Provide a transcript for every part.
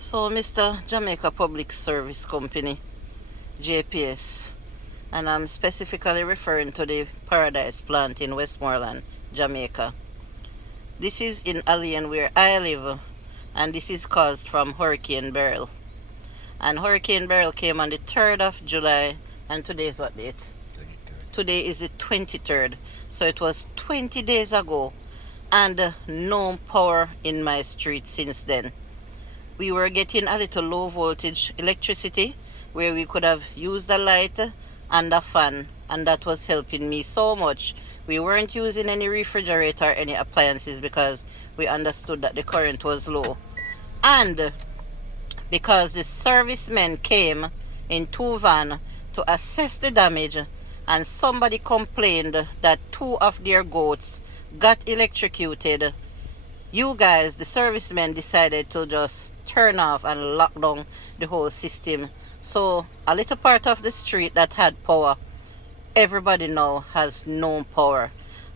So, Mr. Jamaica Public Service Company, JPS, and I'm specifically referring to the Paradise plant in Westmoreland, Jamaica. This is in a lane where I live, and this is caused from Hurricane Beryl. And Hurricane Beryl came on the 3rd of July, and today is what date? 23rd. Today is the 23rd. So it was 20 days ago, and no power in my street since then. We were getting a little low voltage electricity where we could have used a light and a fan, and that was helping me so much. We weren't using any refrigerator or any appliances because we understood that the current was low. And because the servicemen came in 2 vans to assess the damage, and somebody complained that 2 of their goats got electrocuted, you guys, the servicemen, decided to just turn off and lock down the whole system. So a little part of the street that had power, everybody now has no power.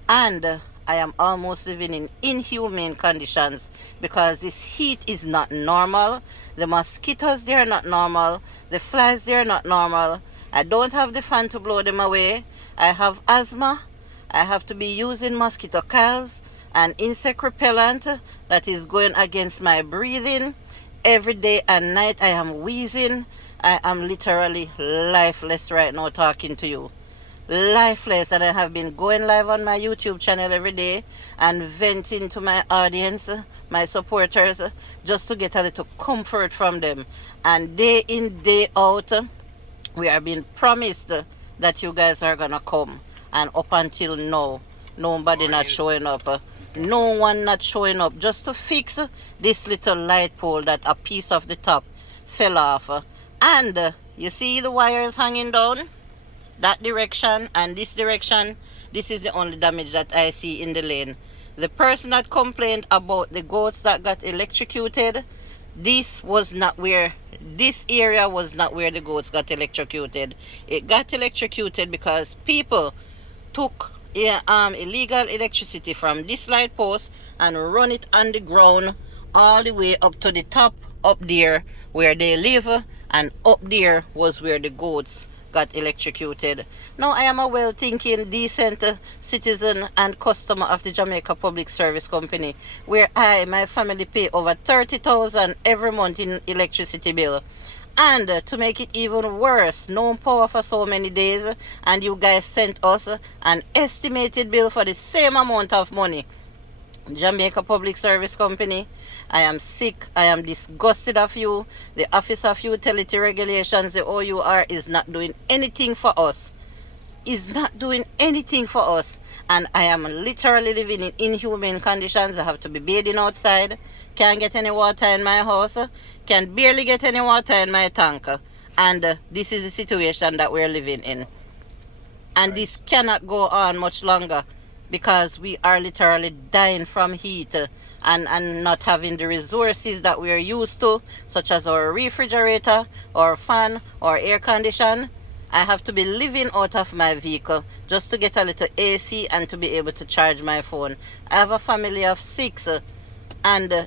And I am almost living in inhumane conditions because this heat is not normal. The mosquitoes, they are not normal. The flies, they are not normal. I don't have the fan to blow them away. I have asthma. I have to be using mosquito coils and insect repellent that is going against my breathing. Every day and night I am wheezing. I am literally lifeless right now talking to you. Lifeless. And I have been going live on my YouTube channel every day and venting to my audience, my supporters, just to get a little comfort from them. And day in, day out, we are being promised that you guys are gonna come. And up until now, nobody not showing up. No one not showing up just to fix this little light pole that a piece of the top fell off. And you see the wires hanging down? That direction and this direction, this is the only damage that I see in the lane. The person that complained about the goats that got electrocuted, this area was not where the goats got electrocuted. It got electrocuted because people took illegal electricity from this light post and run it on the ground all the way up to the top up there where they live, and up there was where the goats got electrocuted. Now I am a well-thinking, decent citizen and customer of the Jamaica Public Service Company, where my family pay over $30,000 every month in electricity bill. And to make it even worse, no power for so many days, and you guys sent us an estimated bill for the same amount of money. Jamaica Public Service Company, I am sick, I am disgusted of you. The Office of Utility Regulations, the OUR, is not doing anything for us. Is not doing anything for us. And I am literally living in inhumane conditions. I have to be bathing outside. Can't get any water in my house. Can barely get any water in my tank. And this is the situation that we're living in. And this cannot go on much longer because we are literally dying from heat and not having the resources that we are used to, such as our refrigerator, or fan, or air condition. I have to be living out of my vehicle just to get a little AC and to be able to charge my phone. I have a family of 6, and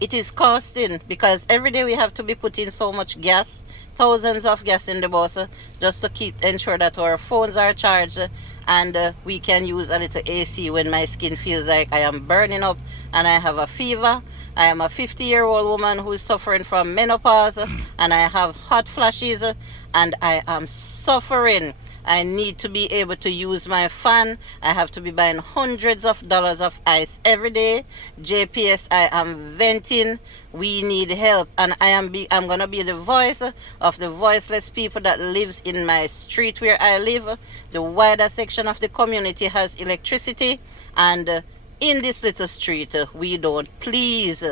it is costing because every day we have to be putting so much gas, thousands of gas in the bus, just to ensure that our phones are charged, and we can use a little AC when my skin feels like I am burning up and I have a fever. I am a 50-year-old woman who is suffering from menopause, and I have hot flashes, and I am suffering. I need to be able to use my fan. I have to be buying hundreds of dollars of ice every day. JPS, I am venting. We need help, and I'm gonna be the voice of the voiceless people that lives in my street where I live. The wider section of the community has electricity, and in this little street we don't. Please,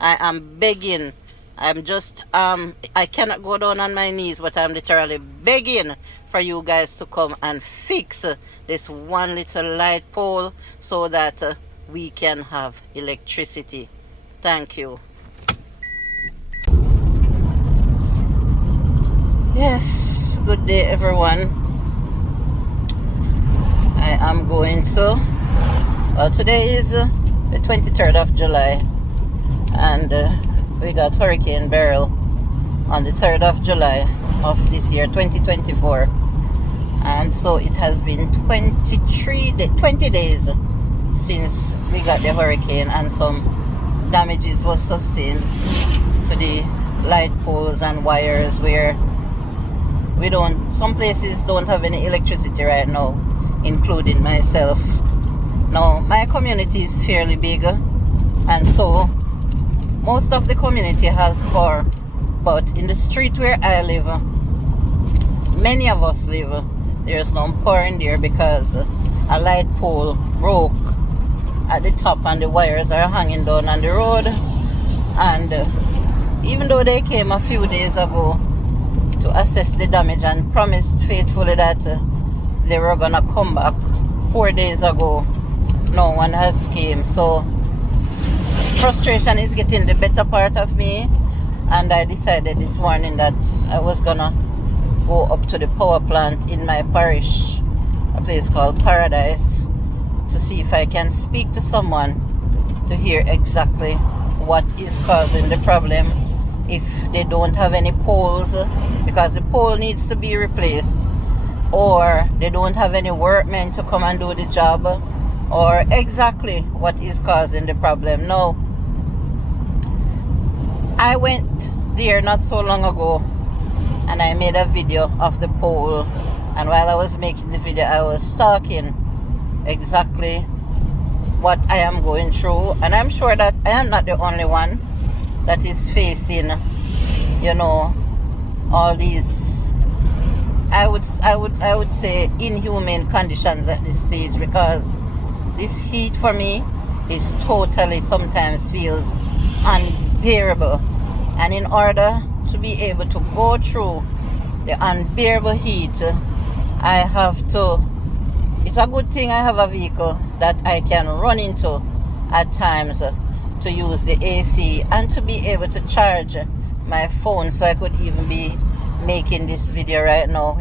I am begging. I'm just I cannot go down on my knees, but I'm literally begging for you guys to come and fix this one little light pole so that we can have electricity. Thank you. Yes, good day everyone. I am going to today is the 23rd of July, and we got Hurricane Beryl on the 3rd of July of this year, 2024. And so it has been 20 days since we got the hurricane, and some damages was sustained to the light poles and wires where some places don't have any electricity right now, including myself. Now, my community is fairly big, and so most of the community has power, but in the street where I live, many of us live, there's no power in there because a light pole broke at the top and the wires are hanging down on the road. And even though they came a few days ago to assess the damage and promised faithfully that they were gonna come back 4 days ago, no one has came. So frustration is getting the better part of me, and I decided this morning that I was gonna go up to the power plant in my parish, a place called Paradise, to see if I can speak to someone to hear exactly what is causing the problem. If they don't have any poles, because the pole needs to be replaced, or they don't have any workmen to come and do the job, or exactly what is causing the problem. Now, I went there not so long ago and I made a video of the pole, and while I was making the video I was talking exactly what I am going through, and I'm sure that I am not the only one that is facing, all these, I would say, inhumane conditions at this stage, because this heat for me is totally, sometimes feels unbearable. And in order to be able to go through the unbearable heat, I have to, it's a good thing I have a vehicle that I can run into at times to use the AC and to be able to charge my phone, so I could even be making this video right now,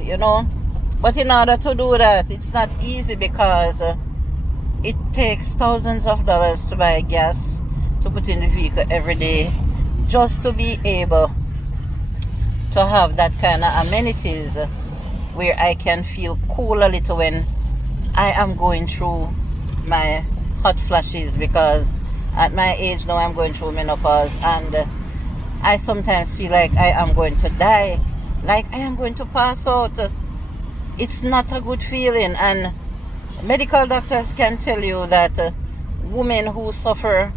But in order to do that, it's not easy, because it takes thousands of dollars to buy gas to put in the vehicle every day, just to be able to have that kind of amenities where I can feel cool a little when I am going through my hot flashes, because at my age now I'm going through menopause, and I sometimes feel like I am going to die, like I am going to pass out. It's not a good feeling, and medical doctors can tell you that women who suffer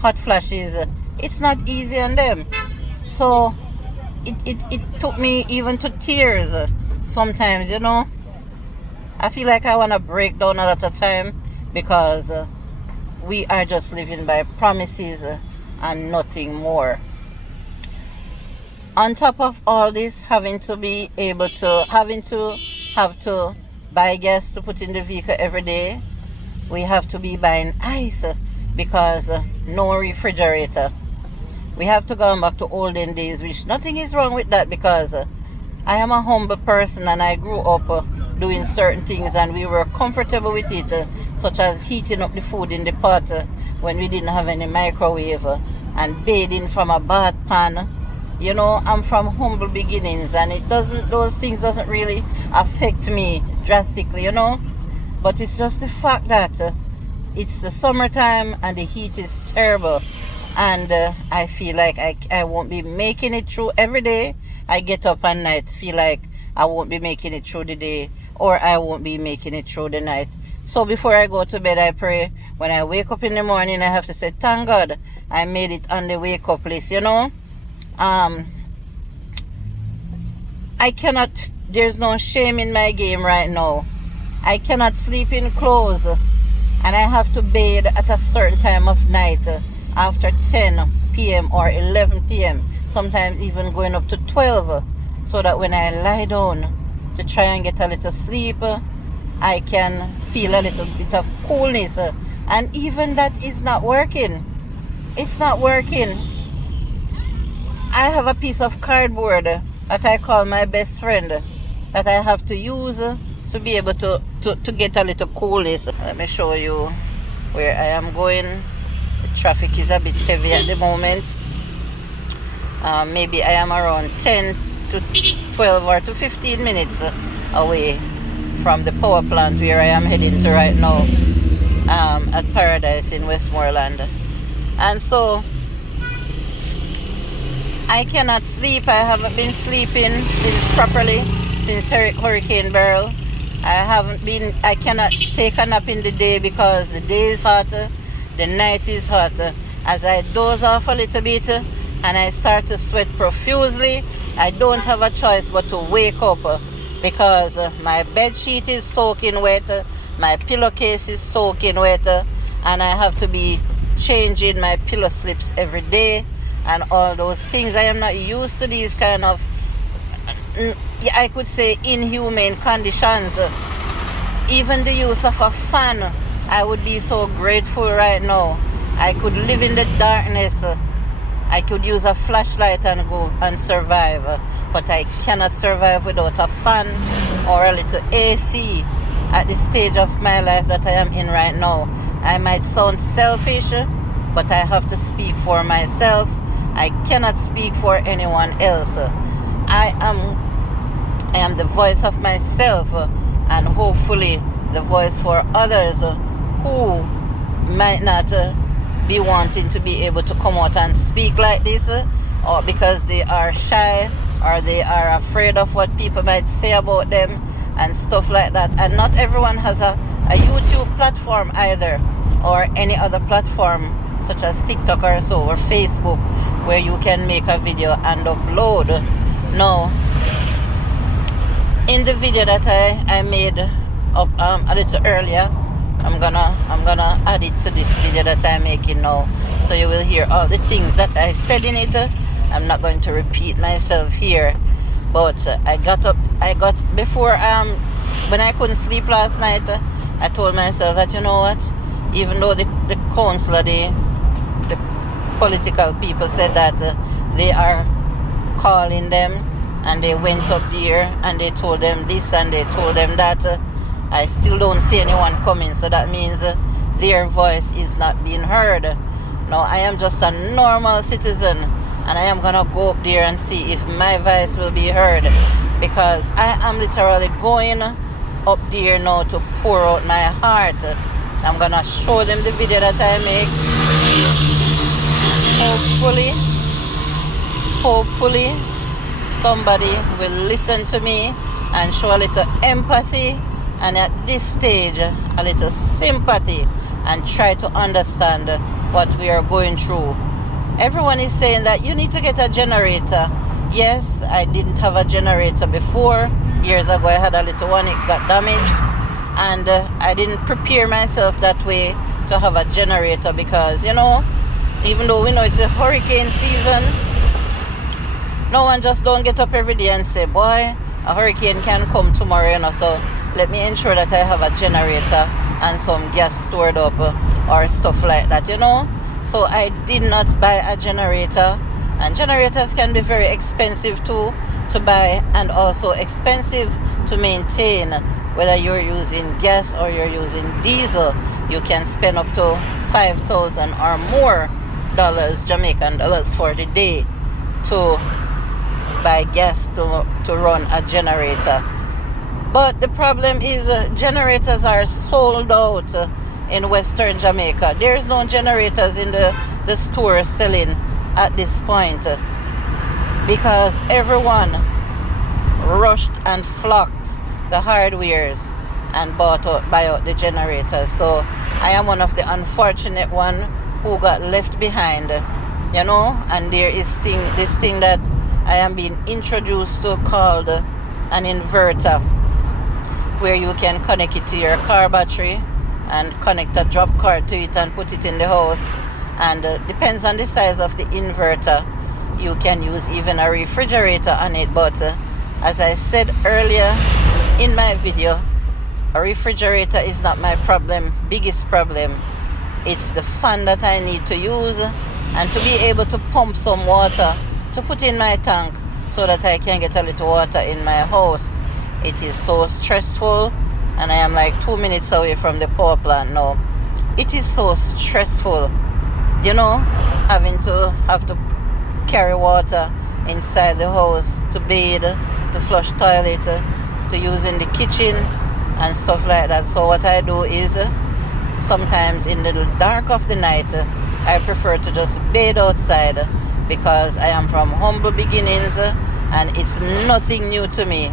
hot flashes, it's not easy on them. So it took me even to tears sometimes, I feel like I want to break down a lot of time, because we are just living by promises and nothing more. On top of all this, having to have to buy gas to put in the vehicle every day, we have to be buying ice, because no refrigerator. We have to go back to olden days, which nothing is wrong with that, because I am a humble person and I grew up doing certain things, and we were comfortable with it, such as heating up the food in the pot when we didn't have any microwave, and bathing from a bath pan. I'm from humble beginnings, and those things doesn't really affect me drastically, But it's just the fact that it's the summertime and the heat is terrible, and I feel like I won't be making it through every day. I get up at night, feel like I won't be making it through the day, or I won't be making it through the night. So before I go to bed, I pray. When I wake up in the morning, I have to say, thank God I made it on the wake up list, I cannot, there's no shame in my game right now. I cannot sleep in clothes, and I have to bathe at a certain time of night, after 10 p.m. or 11 p.m., sometimes even going up to 12, so that when I lie down to try and get a little sleep, I can feel a little bit of coolness. And even that is not working. It's not working. I have a piece of cardboard that I call my best friend, that I have to use to be able to get a little coolness. Let me show you where I am going. The traffic is a bit heavy at the moment. Maybe I am around 10 to 12 or to 15 minutes away from the power plant where I am heading to right now, at Paradise in Westmoreland. And so I cannot sleep. I haven't been sleeping since Hurricane Beryl. I cannot take a nap in the day because the day is hot, the night is hot. As I doze off a little bit and I start to sweat profusely, I don't have a choice but to wake up because my bed sheet is soaking wet, my pillowcase is soaking wet, and I have to be changing my pillow slips every day and all those things. I am not used to these kind of, I could say, inhumane conditions. Even the use of a fan, I would be so grateful right now. I could live in the darkness. I could use a flashlight and go and survive, but I cannot survive without a fan or a little AC at the stage of my life that I am in right now. I might sound selfish, but I have to speak for myself. I cannot speak for anyone else. I am the voice of myself, and hopefully the voice for others who might not be wanting to be able to come out and speak like this, or because they are shy or they are afraid of what people might say about them and stuff like that. And not everyone has a YouTube platform either, or any other platform such as TikTok or so, or Facebook, where you can make a video and upload. No, in the video that I made up a little earlier, I'm gonna add it to this video that I'm making now, so you will hear all the things that I said in it. I'm not going to repeat myself here, but I got before when I couldn't sleep last night, I told myself that, you know what, even though the council, the political people said that they are calling them, and they went up there and they told them this and they told them that, I still don't see anyone coming. So that means their voice is not being heard. Now I am just a normal citizen, and I am gonna go up there and see if my voice will be heard, because I am literally going up there now to pour out my heart. I'm gonna show them the video that I make. Hopefully somebody will listen to me and show a little empathy, and at this stage a little sympathy, and try to understand what we are going through. Everyone is saying that you need to get a generator. Yes, I didn't have a generator before. Years ago I had a little one, it got damaged, and I didn't prepare myself that way to have a generator, because, you know, even though we know it's a hurricane season, no one just don't get up every day and say, boy, a hurricane can come tomorrow, you know, so let me ensure that I have a generator and some gas stored up or stuff like that, you know. So I did not buy a generator, and generators can be very expensive too to buy, and also expensive to maintain. Whether you're using gas or you're using diesel, you can spend up to $5,000 or more Jamaican dollars for the day to buy gas to run a generator. But the problem is generators are sold out in Western Jamaica. There is no generators in the store selling at this point, because everyone rushed and flocked the hardwares and buy out the generators. So I am one of the unfortunate one who got left behind, you know. And there is this thing that I am being introduced to called an inverter, where you can connect it to your car battery and connect a drop card to it and put it in the house. And depends on the size of the inverter, you can use even a refrigerator on it. But as I said earlier in my video, a refrigerator is not my biggest problem. It's the fan that I need to use, and to be able to pump some water to put in my tank so that I can get a little water in my house. It is so stressful, and I am like 2 minutes away from the power plant now. It is so stressful, you know, have to carry water inside the house to bathe, to flush toilet, to use in the kitchen and stuff like that. So what I do is sometimes in the dark of the night, I prefer to just bathe outside because I am from humble beginnings and it's nothing new to me.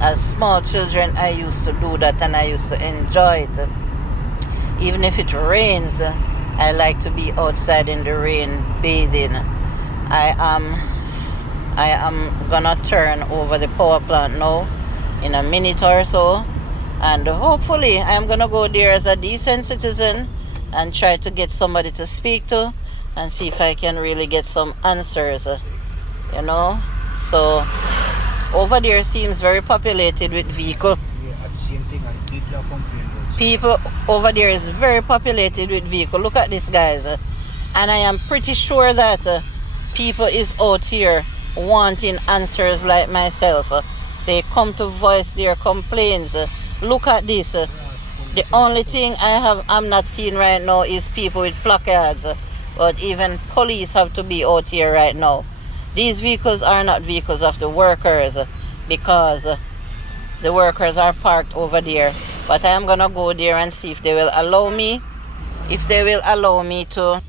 As small children, I used to do that and I used to enjoy it. Even if it rains, I like to be outside in the rain bathing. I am gonna turn over the power plant now in a minute or so, and hopefully I'm gonna go there as a decent citizen and try to get somebody to speak to and see if I can really get some answers, you know. So over there seems very populated with vehicles. People over there is very populated with vehicles. Look at this, guys. And I am pretty sure that people is out here wanting answers like myself. They come to voice their complaints. Look at this. The only thing I'm not seeing right now is people with placards. But even police have to be out here right now. These vehicles are not vehicles of the workers because the workers are parked over there. But I am gonna go there and see if they will allow me. If they will allow me to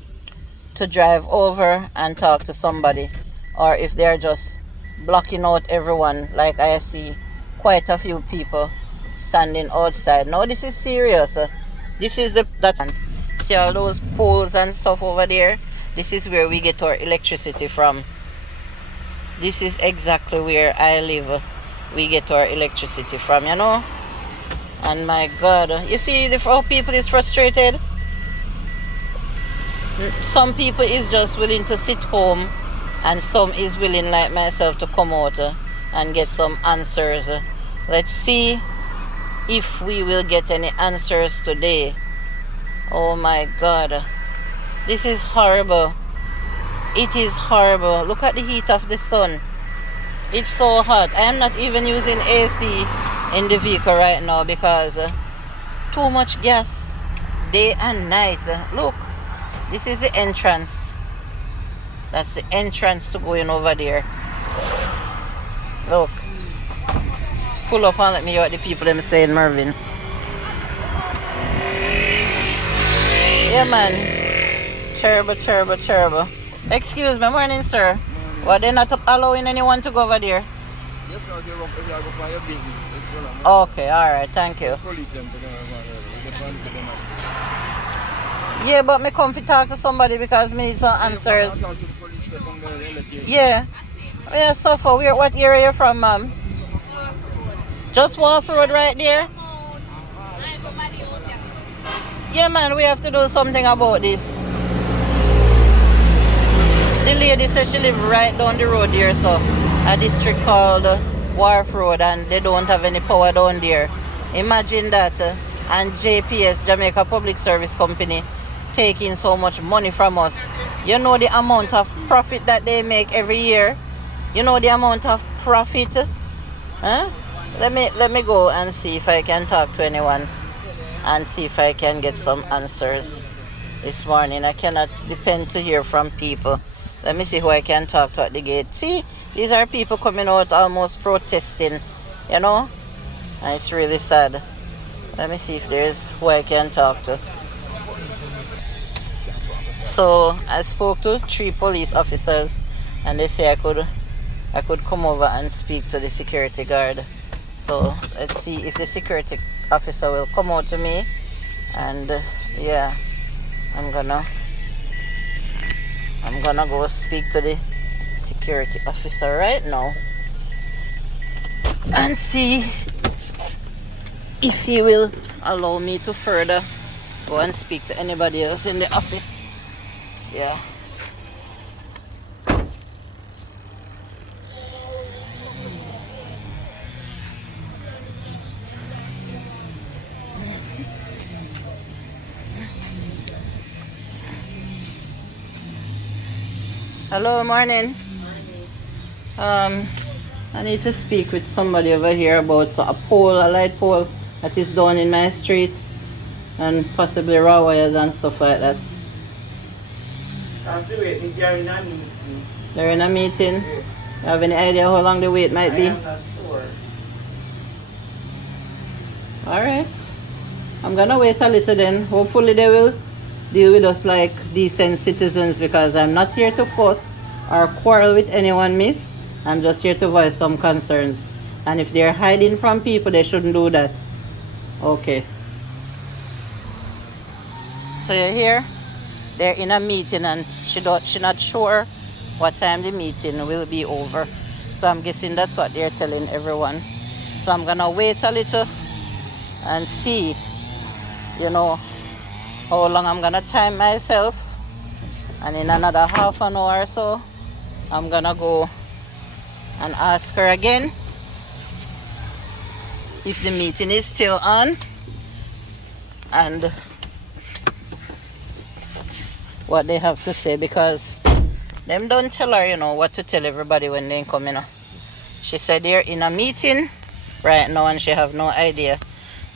drive over and talk to somebody, or if they are just blocking out everyone, like I see quite a few people standing outside. No, this is serious. This is that's see all those poles and stuff over there. This is where we get our electricity from. This is exactly where I live. We get our electricity from, you know. And my God, you see how people is frustrated. Some people is just willing to sit home, and some is willing, like myself, to come out and get some answers. Let's see if we will get any answers today. Oh my God, this is horrible. It is horrible. Look at the heat of the sun. It's so hot. I am not even using AC in the vehicle right now because too much gas day and night. Look, this is the entrance. That's the entrance to going over there. Look, pull up and let me hear what the people them saying, Mervyn. Yeah, man. Terrible, terrible, terrible. Excuse me, morning, sir. Were they not allowing anyone to go over there? Yes, no, they will go for your business. Okay, alright, thank you. Yeah, but me come to talk to somebody because me need some answers. Yeah. Yeah, so far, what area you from, ma'am? Just Wharf Road right there? Yeah, man, we have to do something about this. The lady says she lives right down the road there, so a district called Wharf Road, and they don't have any power down there. Imagine that. And JPS, Jamaica Public Service Company, taking so much money from us. You know the amount of profit that they make every year? You know the amount of profit? Huh? Let me go and see if I can talk to anyone and see if I can get some answers this morning. I cannot depend to hear from people. Let me see who I can talk to at the gate. See, these are people coming out almost protesting, you know? And it's really sad. Let me see if there's who I can talk to. So I spoke to 3 police officers and they say I could come over and speak to the security guard. So let's see if the security officer will come out to me, and yeah, I'm gonna go speak to the security officer right now and see if he will allow me to further go and speak to anybody else in the office. Yeah. Hello, morning. I need to speak with somebody over here about a light pole that is down in my street, and possibly raw wires and stuff like that. They're in a meeting. You have any idea how long the wait might be? I am not sure. Alright. I'm gonna wait a little then. Hopefully they will deal with us like decent citizens, because I'm not here to fuss or quarrel with anyone, miss. I'm just here to voice some concerns. And if they're hiding from people, they shouldn't do that. Okay. So you're here? They're in a meeting and she's not sure what time the meeting will be over. So I'm guessing that's what they're telling everyone. So I'm gonna wait a little and see, you know, how long I'm gonna time myself. And in another half an hour or so, I'm gonna go and ask her again if the meeting is still on and what they have to say, because them don't tell her, you know, what to tell everybody when they come in. She said they're in a meeting right now and she have no idea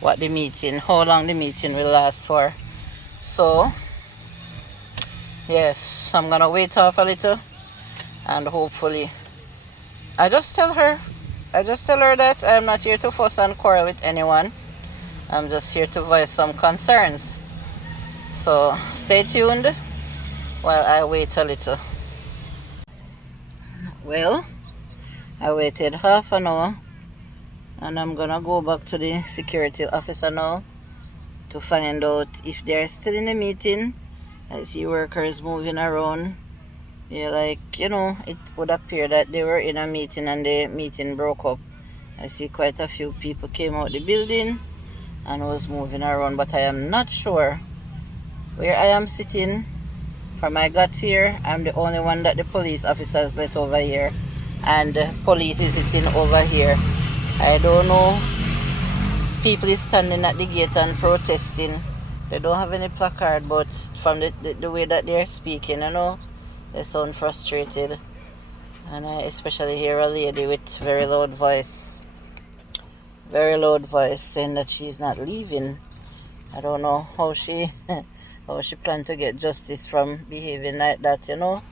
what the meeting, how long the meeting will last for. So yes, I'm gonna wait off a little and hopefully I just tell her that I'm not here to fuss and quarrel with anyone. I'm just here to voice some concerns. So stay tuned while I wait a little. Well, I waited half an hour and I'm gonna go back to the security officer now to find out if they're still in the meeting. I see workers moving around. Yeah, like, you know, it would appear that they were in a meeting and the meeting broke up. I see quite a few people came out the building and was moving around, but I am not sure where I am sitting. From I got here, I'm the only one that the police officers let over here, and police is sitting over here. I don't know. People is standing at the gate and protesting. They don't have any placard, but from the way that they're speaking, you know, they sound frustrated. And I especially hear a lady with very loud voice saying that she's not leaving. I don't know how she planned to get justice from behaving like that, you know.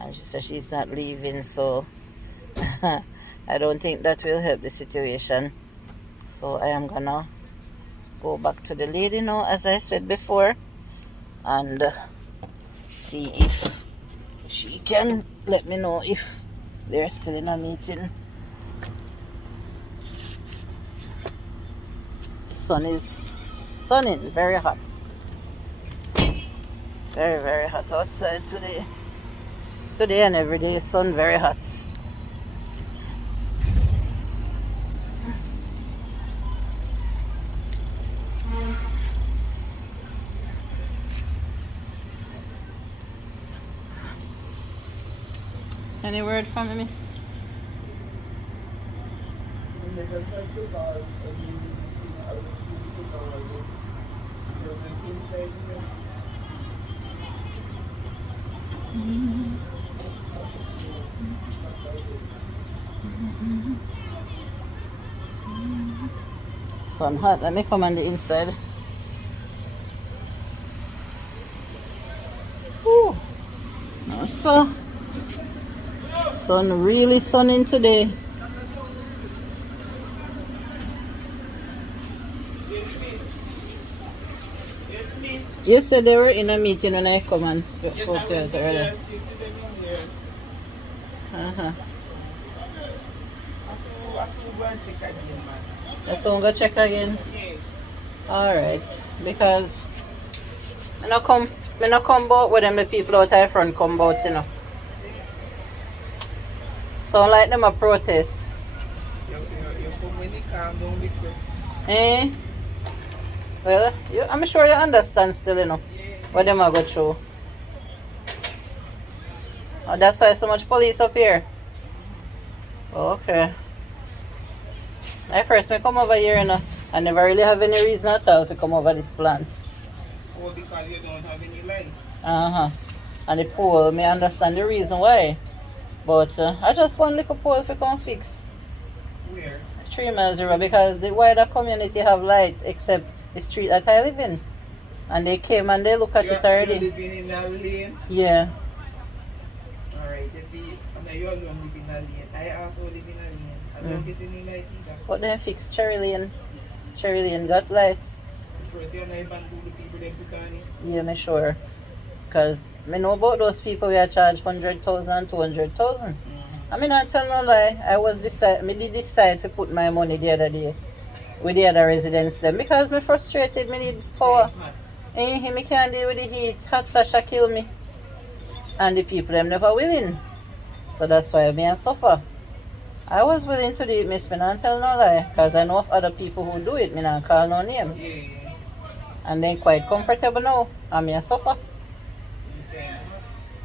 And she said she's not leaving, so I don't think that will help the situation. So I am gonna go back to the lady now, as I said before, and see if she can let me know if they're still in a meeting. Sun is sunning, very hot. Very, very hot outside today. Today and every day, sun very hot. Any word from me, miss? Sun hot. Let me come on the inside. Ooh. So sun really sunning today. You said they were in a meeting when I come and spoke to us earlier. So we'll go check again. Alright. Because I not come out with them, the people out there front come out, you know. Sound like them a protest. Eh? Well, I'm sure you understand still, you know, what them are go through. Oh, that's why so much police up here. Okay. I first may come over here, you know. I never really have any reason at all to come over this plant. Oh, because you don't have any light. And the pole, may understand the reason why. But I just want little pole to come fix. Where? 3 miles around, because the wider community have light except the street that I live in. And they came and they look at it already. You living in a lane? Yeah. Alright, you alone live in a lane. I also live in a lane. I don't get any light either. But then fix Cherry Lane. Cherry Lane got lights. First, you know, even do the people they put on it. Yeah, me sure. Because me know about those people we are charged 100,000 and 200,000. I mean, I tell no lie. Me did decide to put my money the other day with the other residents them because me frustrated. Me need power. Me can't deal with the heat. Hot flash a kill me. And the people them never willing. So that's why me I suffer. I was willing to do it, miss. Me not tell no lie. Because I know of other people who do it. Me not call no name. Yeah. And then quite comfortable now. And me I suffer.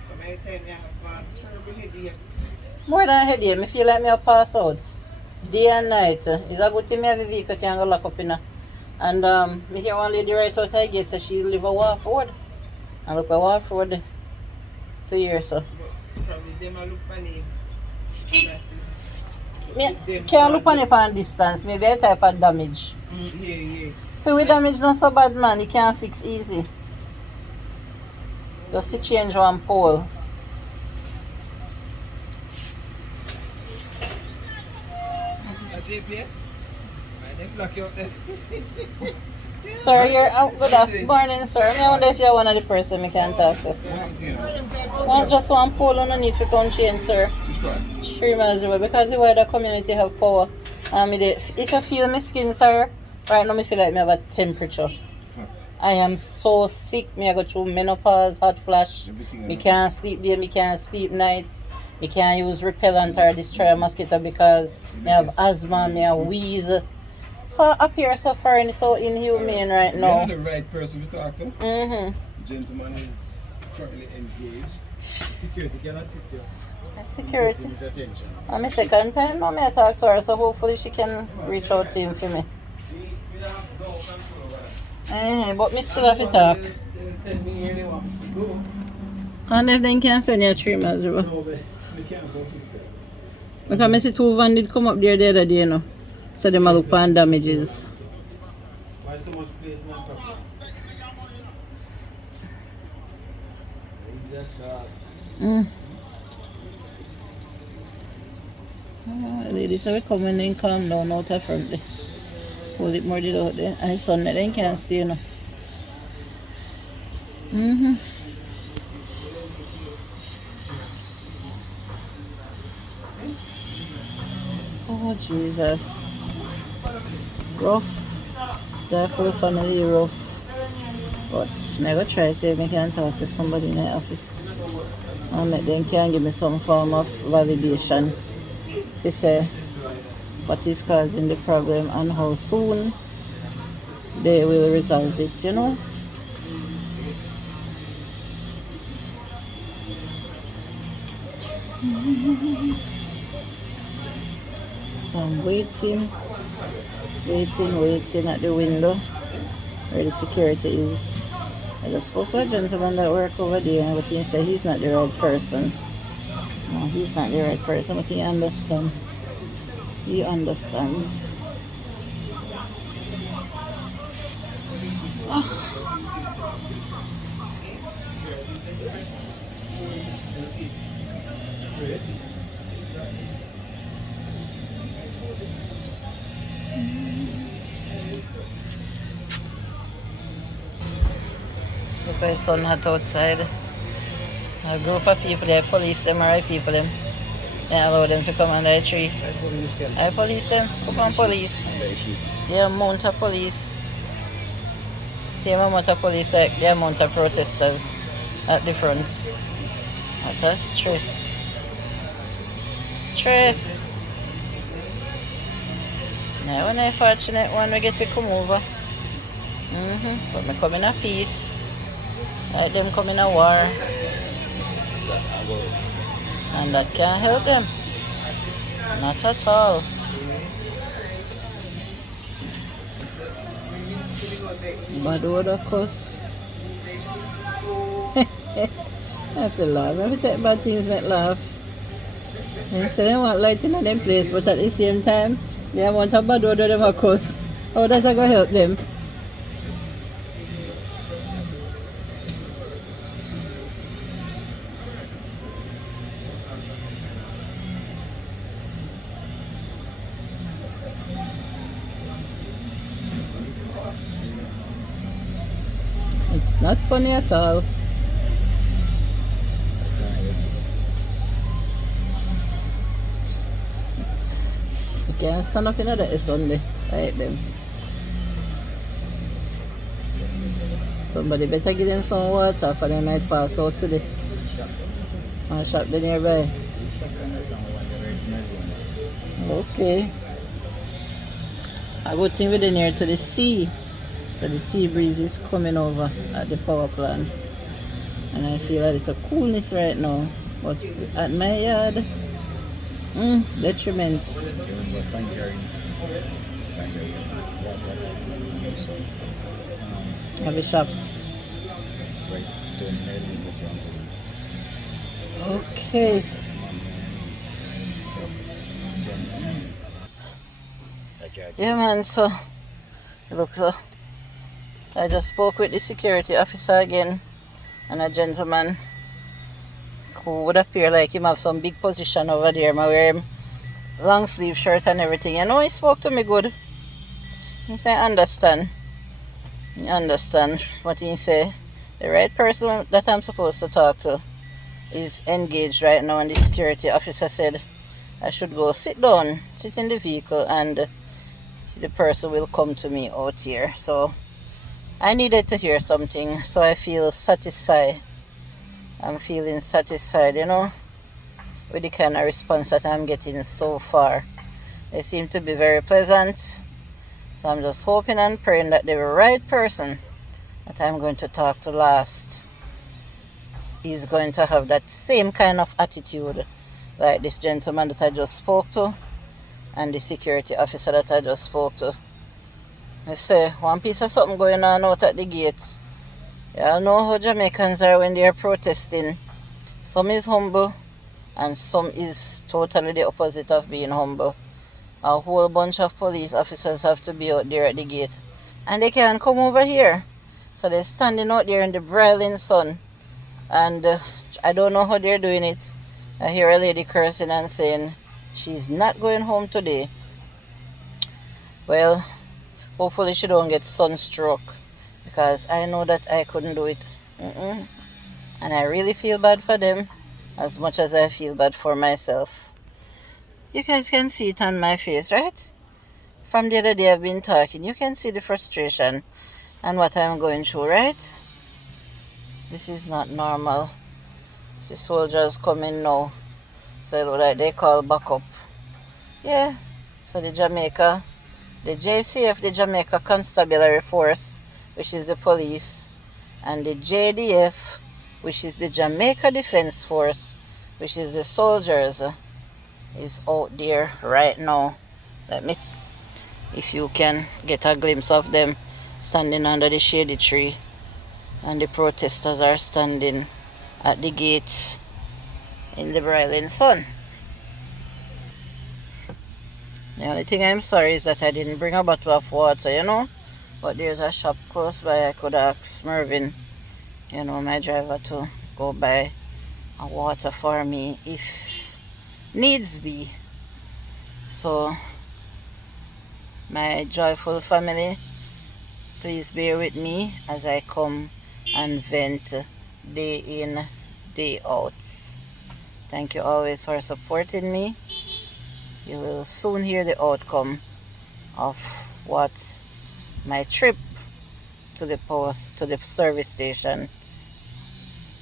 So many times you have terrible headache. More than a headache, me feel like me a pass out. Day and night. It's a good thing me have a vehicle can go lock up in. And me hear one lady right out I gate so she live a Warford. And look at Warford 2 years so. Probably them a look on it. Me can't look on it on distance, maybe a type of damage. Yeah. So with damage not so bad man, you can't fix easy. Just to change one pole. A GPS? They block you out there. Sir, you're out. Good morning, sir. I wonder if you're one of the person we can talk to. Just one pole on the need to come change, sir. 3 miles away because the wider community have power. If I feel my skin, sir, right now I feel like I have a temperature. I am so sick. I go through menopause, hot flash. I can't sleep day, I can't sleep night. I can't use repellent or destroy a mosquito because I have asthma, I have wheeze. So I appear suffering so inhumane right now. You're the right person to talk to. The Gentleman is currently engaged. Security can assist you. Security. His attention. And my second time now I talk to her, so hopefully she can reach out to him for me. But me still have to talk. Send me where they want to go. And if they can send you 3 miles away. No, but we can't go fix that. Because I see 2 vans did come up there the other day, you know. So they might look on damages. Why so much place in that property? Ladies, I will come in and calm down out of front there. Hold it more did out there. And son, they can't stay, you know. Oh, Jesus. Rough. Therefore, family rough. But never try to see if I can talk to somebody in the office. And let them can give me some form of validation to say what is causing the problem and how soon they will resolve it, you know. So I'm waiting at the window where the security is. I just spoke to a gentleman that works over there, but he said he's not the right person. No, he's not the right person, but he understands. He understands. Look at the sun hot outside. A group of people there, police them, alright people them. They allow them to come under the tree. I police them. Come on, police. The amount of police. Same amount of police like the amount of protesters at the front. What a stress. Stress. Now when I fortunate one we get to come over. But me come in a peace. Like them come in a war. And that can't help them. Not at all. Bad order cuss. I feel laugh. Every time bad things make laugh. They say they want lighting in them place, but at the same time, they want a bad order them a cuss. How that I go help them? It's not funny at all. You can't stand up in the Sunday like them. Somebody better give them some water for they might pass out today. And shop the nearby. Okay. A good thing we're near to the sea. So the sea breeze is coming over at the power plants. And I feel that it's a coolness right now. But at my yard, detriment. Have a shop. Okay. Yeah, man, so look, so I just spoke with the security officer again, and a gentleman who would appear like him have some big position over there. I wear him long sleeve shirt and everything. You know, he spoke to me good. He said, I understand. You understand what he say. The right person that I'm supposed to talk to is engaged right now, and the security officer said I should go sit down, sit in the vehicle, and the person will come to me out here. So I needed to hear something, so I feel satisfied. I'm feeling satisfied, you know, with the kind of response that I'm getting so far. They seem to be very pleasant. So I'm just hoping and praying that the right person that I'm going to talk to last is going to have that same kind of attitude like this gentleman that I just spoke to and the security officer that I just spoke to. I say, one piece of something going on out at the gates. Y'all know how Jamaicans are when they are protesting. Some is humble and some is totally the opposite of being humble. A whole bunch of police officers have to be out there at the gate. And they can't come over here. So they're standing out there in the broiling sun. And I don't know how they're doing it. I hear a lady cursing and saying she's not going home today. Well, hopefully she don't get sunstroke, because I know that I couldn't do it. And I really feel bad for them as much as I feel bad for myself. You guys can see it on my face, right? From the other day I've been talking. You can see the frustration and what I'm going through, right? This is not normal. The soldiers coming now. So it look like they call backup. Yeah. So the JCF, the Jamaica Constabulary Force, which is the police, and the JDF, which is the Jamaica Defense Force, which is the soldiers, is out there right now. Let me, if you can get a glimpse of them standing under the shady tree, and the protesters are standing at the gates in the broiling sun. The only thing I'm sorry is that I didn't bring a bottle of water, you know. But there's a shop close by. I could ask Mervyn, you know, my driver, to go buy a water for me if needs be. So, my joyful family, please bear with me as I come and vent day in, day out. Thank you always for supporting me. You will soon hear the outcome of what my trip to the post, to the service station,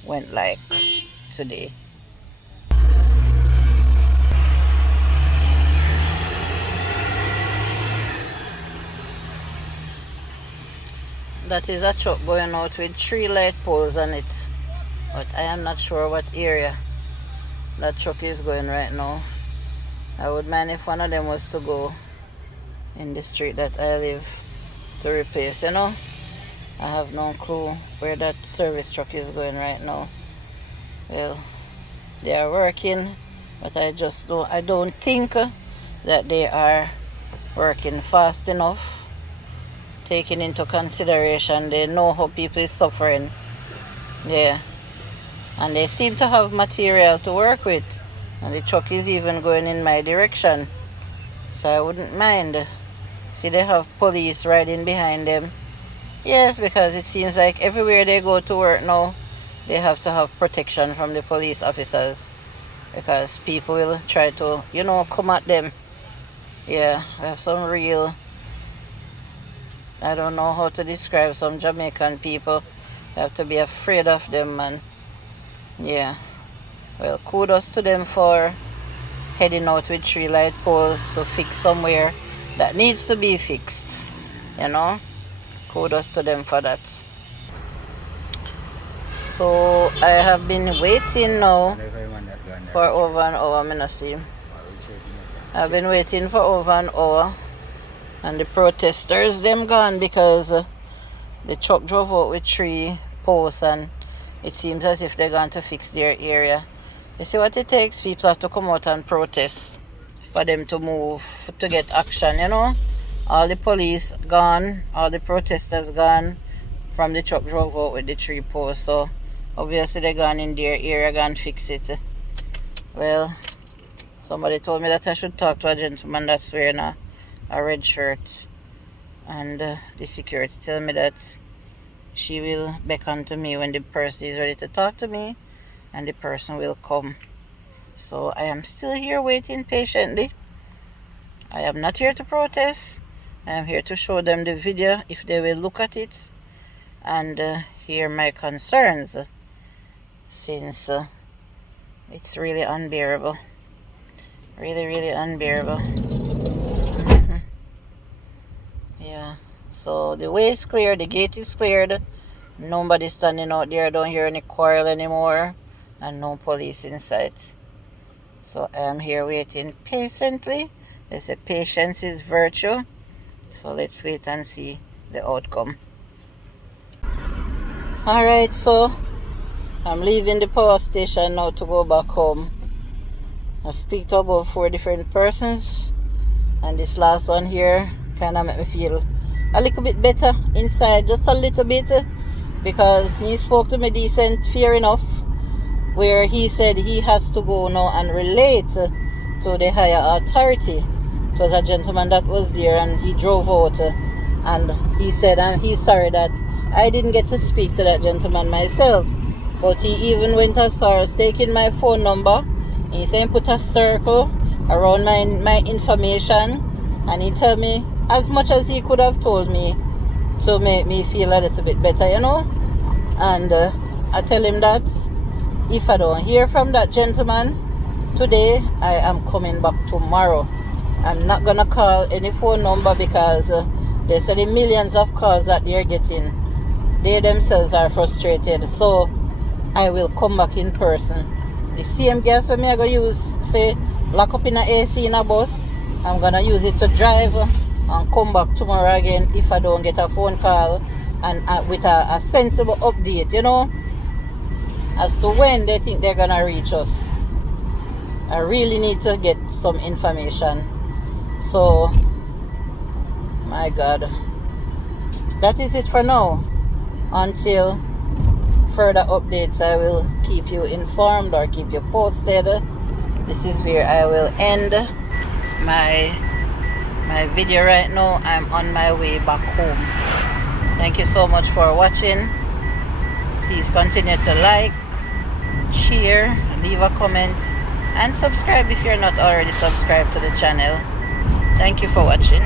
went like today. That is a truck going out with 3 light poles on it, but I am not sure what area that truck is going right now. I would mind if one of them was to go in the street that I live to replace, you know. I have no clue where that service truck is going right now. Well, they are working, but I don't think that they are working fast enough, taking into consideration they know how people is suffering. Yeah. And they seem to have material to work with. And the truck is even going in my direction. So I wouldn't mind. See, they have police riding behind them. Yes, because it seems like everywhere they go to work now, they have to have protection from the police officers because people will try to, come at them. Yeah, we have some real, I don't know how to describe some Jamaican people. You have to be afraid of them, man. Yeah. Well, kudos to them for heading out with 3 light poles to fix somewhere that needs to be fixed. Kudos to them for that. So I have been waiting now for over an hour. I'm gonna see. I've been waiting for over an hour, and the protesters them gone because the truck drove out with 3 posts, and it seems as if they're going to fix their area. You see what it takes? People have to come out and protest for them to move, to get action. All the police gone, all the protesters gone from the truck drove out with the 3 posts. So obviously they're gone in their area, gone fix it. Well, somebody told me that I should talk to a gentleman that's wearing a red shirt, and the security tell me that she will beckon to me when the person is ready to talk to me, and the person will come. So I am still here waiting patiently. I am not here to protest. I am here to show them the video if they will look at it and hear my concerns, since it's really unbearable. Really, really unbearable. Yeah. So the way is clear, the gate is cleared. Nobody standing out there. I don't hear any quarrel anymore, and no police in sight. So I am here waiting patiently. They say patience is virtue. So let's wait and see the outcome. Alright, so I'm leaving the power station now to go back home. I speak to about 4 different persons, and this last one here kind of make me feel a little bit better inside, just a little bit, because he spoke to me decent, fair enough, where he said he has to go now and relate to the higher authority. It was a gentleman that was there, and he drove out, and he said he's sorry that I didn't get to speak to that gentleman myself, but he even went as far as taking my phone number. He said he put a circle around my information, and he told me as much as he could have told me to make me feel a little bit better, and I tell him that if I don't hear from that gentleman today, I am coming back tomorrow. I'm not gonna call any phone number because they said the millions of calls that they're getting, they themselves are frustrated. So I will come back in person. The same gas for me I go use for lock up in a AC in a bus, I'm gonna use it to drive and come back tomorrow again if I don't get a phone call and with a sensible update, as to when they think they're gonna reach us. I really need to get some information. So, my God, that is it for now. Until further updates, I will keep you informed or keep you posted. This is where I will end my video right now. I'm on my way back home. Thank you so much for watching. Please continue to like, share, leave a comment, and subscribe if you're not already subscribed to the channel. Thank you for watching.